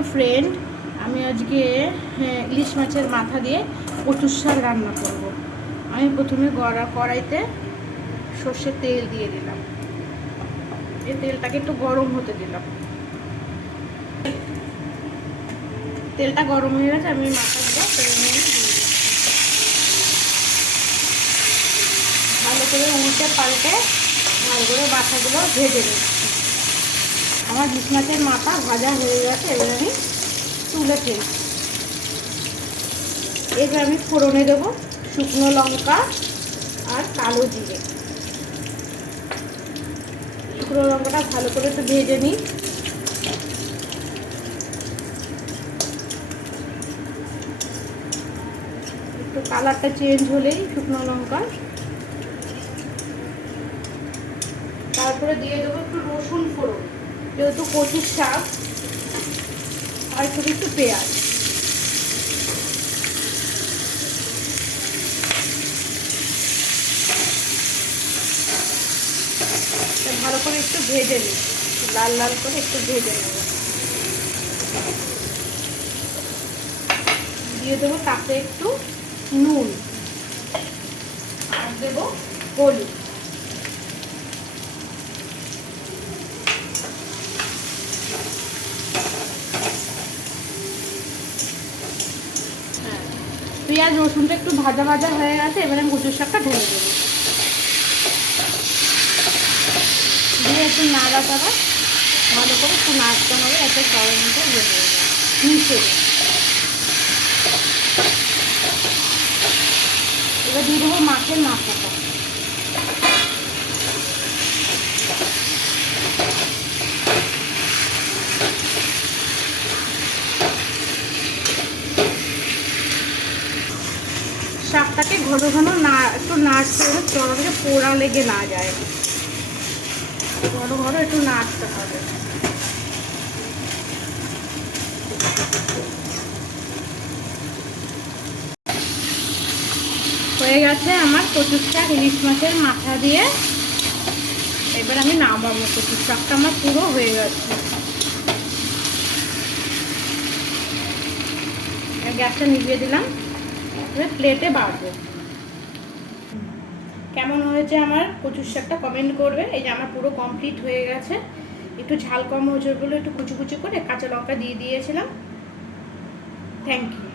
Hello friend, আমি আজকে ইলিশ মাছের মাথা দিয়ে কচুর শাক রান্না করব। আমি প্রথমে কড়াইতে সর্ষের তেল দিয়ে দিলাম। এই তেলটাকে একটু গরম হতে দিলাম। তেলটা গরম হয়ে গেছে, আমি মাথাগুলো তেল নিয়ে দিয়ে দিলাম। ভালো করে উল্টে পাল্টে ভালো করে মাথাগুলো ভেজে নিচ্ছি। আমার ইলিশ মাছের মাথা ভাজা হয়ে গেছে, এবার আমি তুলে ফেলছি। এবার আমি ফোড়নে দেবো শুকনো লঙ্কা আর কালো জিরে। শুকনো লঙ্কাটা ভালো করে একটু ভেজে নিই। একটু কালারটা চেঞ্জ হলেই শুকনো লঙ্কা, তারপরে দিয়ে দেবো একটু রসুন ফোড়ন, যেহেতু কচুর শাক, আর একটু পেঁয়াজ। ভালো করে একটু ভেজে নিই, লাল লাল করে একটু ভেজে নেব। দিয়ে দেবো তাতে একটু নুন আর দেবো হলুদ। পেঁয়াজ রসুনটা একটু ভাজা ভাজা হয়ে গেছে, এবারে আমি কচুর শাকটা ঢেলে দেবো। দিয়ে একটু নাড়াচাড়া ভালো করে একটু নাড়তে হবে, একটা সবার মতো ইয়ে হয়ে যায় মিশে। এবার দিয়ে দেবো মাছের মাথাটা। শাকটাকে ঘন ঘন একটু নাড়তে হবে, তরকারিতে পোড়া লেগে না যায়। ঘন ঘন একটু নাড়তে হবে। হয়ে গেছে আমার কচুর শাক ইলিশ মাছের মাথা দিয়ে। এবার আমি নামাবো। কচুর শাকটা আমার পুরো হয়ে গেছে। গ্যাসটা নিভিয়ে দিলাম, এবার প্লেটে বাড়বো। কেমন হয়েছে আমার কচুর শাকটা কমেন্ট করবে। এই যে আমার পুরো কমপ্লিট হয়ে গেছে। একটু ঝাল কম হয়েছে বলে একটু কুচি কুচি করে কাঁচা লঙ্কা দিয়ে দিয়েছিলাম। Thank you.